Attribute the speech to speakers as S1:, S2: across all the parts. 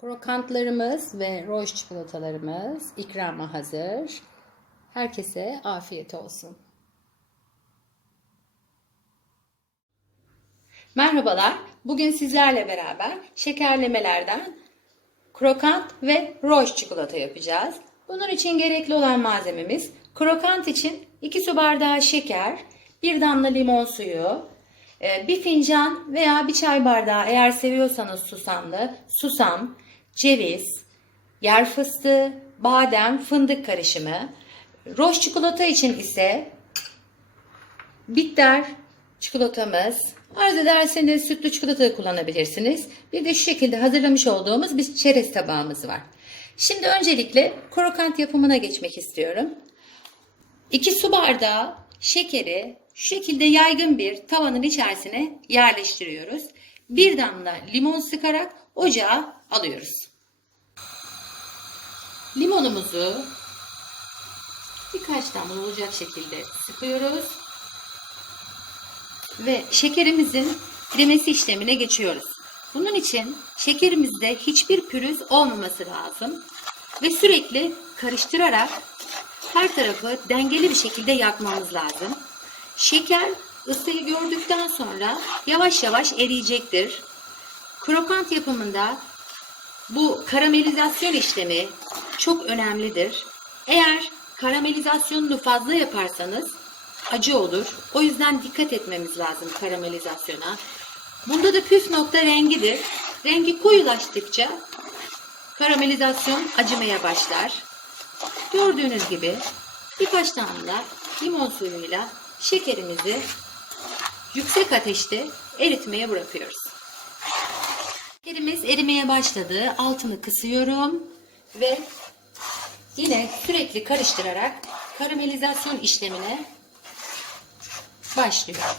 S1: Krokantlarımız ve roş çikolatalarımız ikrama hazır. Herkese afiyet olsun. Merhabalar. Bugün sizlerle beraber şekerlemelerden krokant ve roş çikolata yapacağız. Bunun için gerekli olan malzememiz krokant için 2 su bardağı şeker, 1 damla limon suyu, e, bir fincan veya bir çay bardağı eğer seviyorsanız susamlı, susam, ceviz, yer fıstığı, badem, fındık karışımı. Roş çikolata için ise bitter çikolatamız. Arzu ederseniz sütlü çikolata da kullanabilirsiniz. Bir de şu şekilde hazırlamış olduğumuz bir çerez tabağımız var. Şimdi öncelikle krokant yapımına geçmek istiyorum. 2 su bardağı şekeri şu şekilde yaygın bir tavanın içerisine yerleştiriyoruz. Bir damla limon sıkarak ocağa alıyoruz. Limonumuzu birkaç damla olacak şekilde sıkıyoruz. Ve şekerimizin erimesi işlemine geçiyoruz. Bunun için şekerimizde hiçbir pürüz olmaması lazım. Ve sürekli karıştırarak her tarafı dengeli bir şekilde yakmamız lazım. Şeker ısıyı gördükten sonra yavaş yavaş eriyecektir. Krokant yapımında bu karamelizasyon işlemi çok önemlidir. Eğer karamelizasyonunu fazla yaparsanız acı olur. O yüzden dikkat etmemiz lazım karamelizasyona. Bunda da püf nokta rengidir. Rengi koyulaştıkça karamelizasyon acımaya başlar. Gördüğünüz gibi birkaç damla limon suyuyla şekerimizi yüksek ateşte eritmeye bırakıyoruz. Şekerimiz erimeye başladı. Altını kısıyorum ve yine sürekli karıştırarak karamelizasyon işlemine başlıyorum.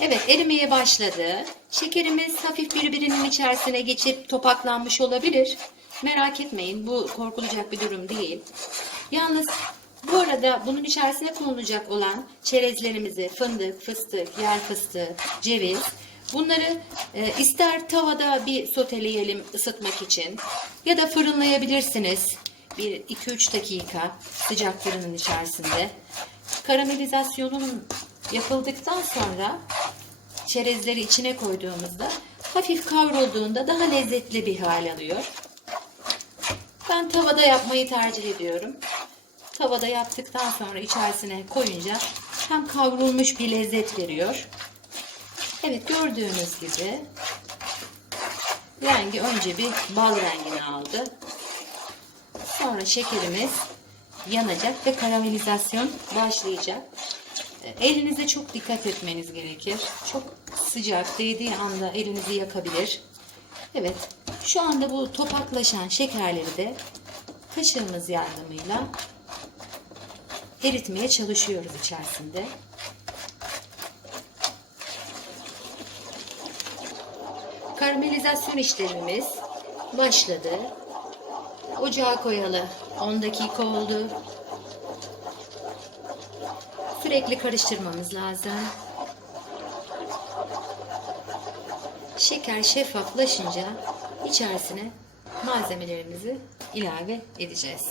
S1: Evet erimeye başladı. Şekerimiz hafif birbirinin içerisine geçip topaklanmış olabilir. Merak etmeyin bu korkulacak bir durum değil. Yalnız bu arada bunun içerisine konulacak olan çerezlerimizi fındık, fıstık, yer fıstığı, ceviz bunları e, ister tavada bir soteleyelim ısıtmak için ya da fırınlayabilirsiniz. Bir 2-3 dakika sıcak fırının içerisinde. Karamelizasyonun yapıldıktan sonra çerezleri içine koyduğumuzda hafif kavrulduğunda daha lezzetli bir hal alıyor. Ben tavada yapmayı tercih ediyorum. Tavada yaptıktan sonra içerisine koyunca hem kavrulmuş bir lezzet veriyor. Evet gördüğünüz gibi rengi önce bir bal rengini aldı. Sonra şekerimiz yanacak ve karamelizasyon başlayacak. Elinize çok dikkat etmeniz gerekir. Çok sıcak değdiği anda elinizi yakabilir. Evet şu anda bu topaklaşan şekerleri de kaşığımız yardımıyla eritmeye çalışıyoruz içerisinde. Karamelizasyon işlemimiz başladı. Ocağa koyalı 10 dakika oldu. Sürekli karıştırmamız lazım. Şeker şeffaflaşınca içerisine malzemelerimizi ilave edeceğiz.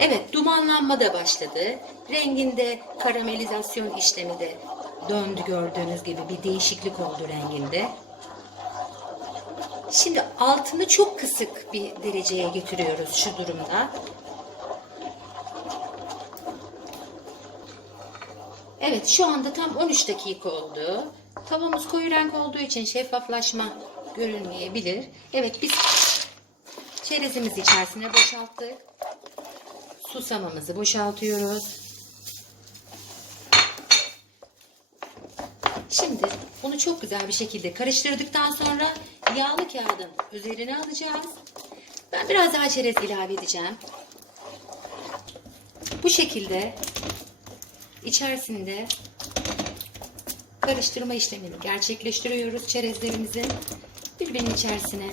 S1: Evet dumanlanma da başladı. Renginde karamelizasyon işlemi de döndü gördüğünüz gibi bir değişiklik oldu renginde. Şimdi altını çok kısık bir dereceye getiriyoruz şu durumda. Evet şu anda tam 13 dakika oldu. Tavamız koyu renk olduğu için şeffaflaşma görünmeyebilir. Evet biz çerezimizi içerisine boşalttık. Susamamızı boşaltıyoruz. Şimdi bunu çok güzel bir şekilde karıştırdıktan sonra yağlı kağıdın üzerine alacağız. Ben biraz daha çerez ilave edeceğim. Bu şekilde içerisinde karıştırma işlemini gerçekleştiriyoruz çerezlerimizin. Birbirinin içerisine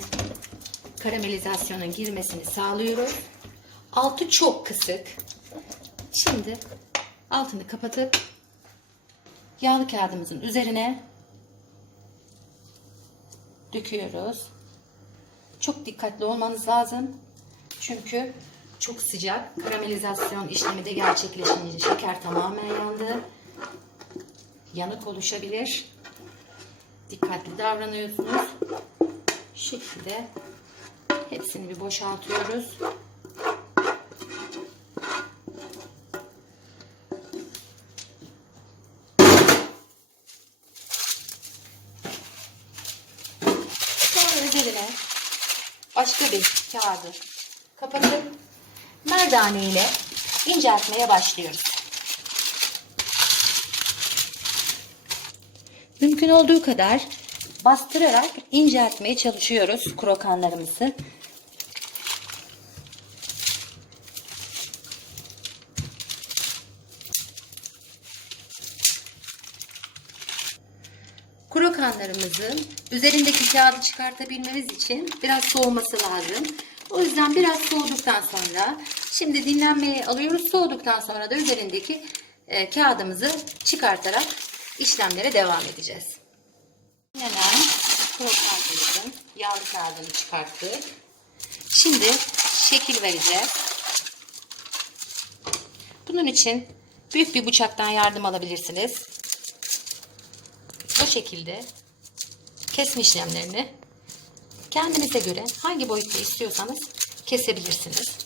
S1: karamelizasyonun girmesini sağlıyoruz. Altı çok kısık. Şimdi altını kapatıp yağlı kağıdımızın üzerine döküyoruz. Çok dikkatli olmanız lazım. Çünkü çok sıcak. Karamelizasyon işlemi de gerçekleşince şeker tamamen yandı. Yanık oluşabilir. Dikkatli davranıyorsunuz. Şekilde hepsini bir boşaltıyoruz. Sonra üzerine başka bir kağıdı kapatıp merdane ile inceltmeye başlıyoruz. Mümkün olduğu kadar bastırarak inceltmeye çalışıyoruz krokanlarımızı. Krokanlarımızın üzerindeki kağıdı çıkartabilmemiz için biraz soğuması lazım. O yüzden biraz soğuduktan sonra şimdi dinlenmeye alıyoruz. Soğuduktan sonra da üzerindeki e, kağıdımızı çıkartarak işlemlere devam edeceğiz. Hemen krokanımızın yağlı kağıdını çıkarttık. Şimdi şekil vereceğiz. Bunun için büyük bir bıçaktan yardım alabilirsiniz. Bu şekilde kesme işlemlerini kendinize göre hangi boyutta istiyorsanız kesebilirsiniz.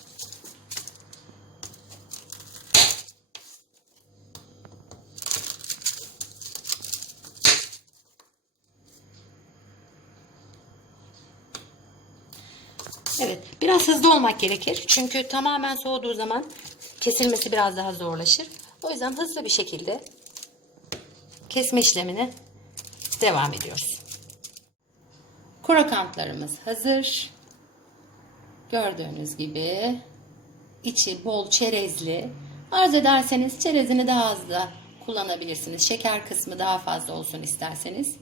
S1: Evet, biraz hızlı olmak gerekir. Çünkü tamamen soğuduğu zaman kesilmesi biraz daha zorlaşır. O yüzden hızlı bir şekilde kesme işlemine devam ediyoruz. Krokantlarımız hazır. Gördüğünüz gibi içi bol çerezli. Arzu ederseniz çerezini daha az da kullanabilirsiniz. Şeker kısmı daha fazla olsun isterseniz.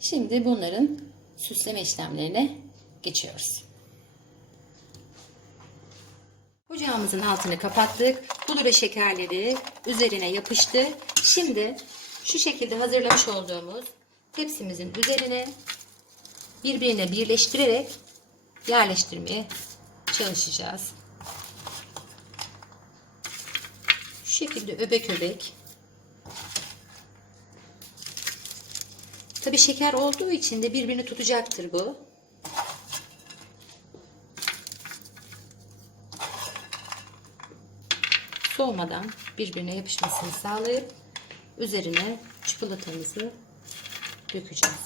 S1: Şimdi bunların süsleme işlemlerine geçiyoruz. Ocağımızın altını kapattık. Pudra şekerleri üzerine yapıştı. Şimdi şu şekilde hazırlamış olduğumuz tepsimizin üzerine birbirine birleştirerek yerleştirmeye çalışacağız. Şu şekilde öbek öbek. Tabi şeker olduğu için de birbirini tutacaktır bu. Soğumadan birbirine yapışmasını sağlayıp üzerine çikolatamızı dökeceğiz.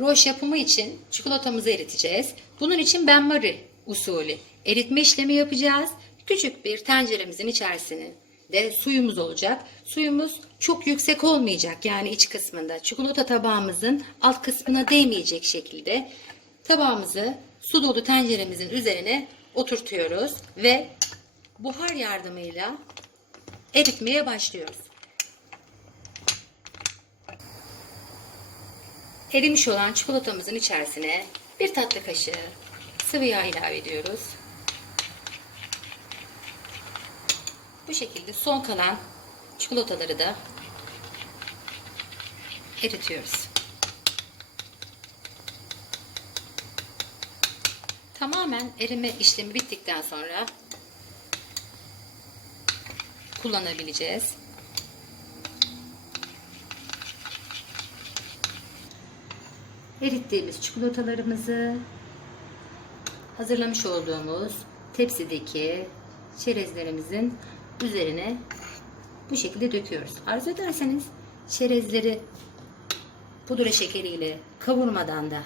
S1: Roş yapımı için çikolatamızı eriteceğiz. Bunun için benmari usulü eritme işlemi yapacağız. Küçük bir tenceremizin içerisine de suyumuz olacak. Suyumuz çok yüksek olmayacak yani iç kısmında. Çikolata tabağımızın alt kısmına değmeyecek şekilde tabağımızı su dolu tenceremizin üzerine oturtuyoruz ve buhar yardımıyla eritmeye başlıyoruz. Erimiş olan çikolatamızın içerisine bir tatlı kaşığı sıvı yağ ilave ediyoruz. Bu şekilde son kalan çikolataları da eritiyoruz. Tamamen erime işlemi bittikten sonra kullanabileceğiz. Erittiğimiz çikolatalarımızı hazırlamış olduğumuz tepsideki çerezlerimizin üzerine bu şekilde döküyoruz. Arzu ederseniz çerezleri pudra şekeriyle kavurmadan da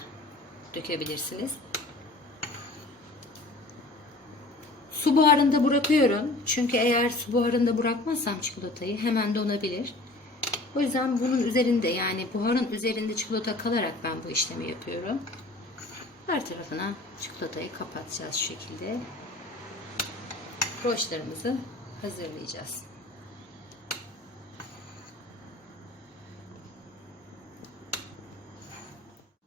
S1: dökebilirsiniz. Su buharında bırakıyorum. Çünkü eğer su buharında bırakmazsam çikolatayı hemen donabilir. O yüzden bunun üzerinde yani buharın üzerinde çikolata kalarak ben bu işlemi yapıyorum. Her tarafına çikolatayı kapatacağız şu şekilde. Roşlarımızı hazırlayacağız.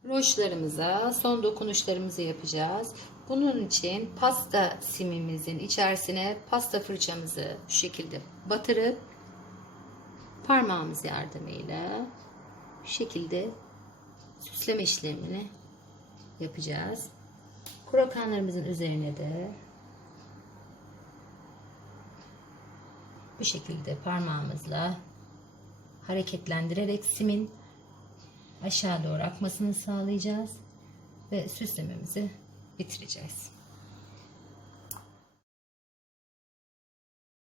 S1: Roşlarımıza son dokunuşlarımızı yapacağız. Bunun için pasta simimizin içerisine pasta fırçamızı şu şekilde batırıp parmağımız yardımıyla şu şekilde süsleme işlemini yapacağız. Krokanlarımızın üzerine de bu şekilde parmağımızla hareketlendirerek simin aşağı doğru akmasını sağlayacağız ve süslememizi bitireceğiz.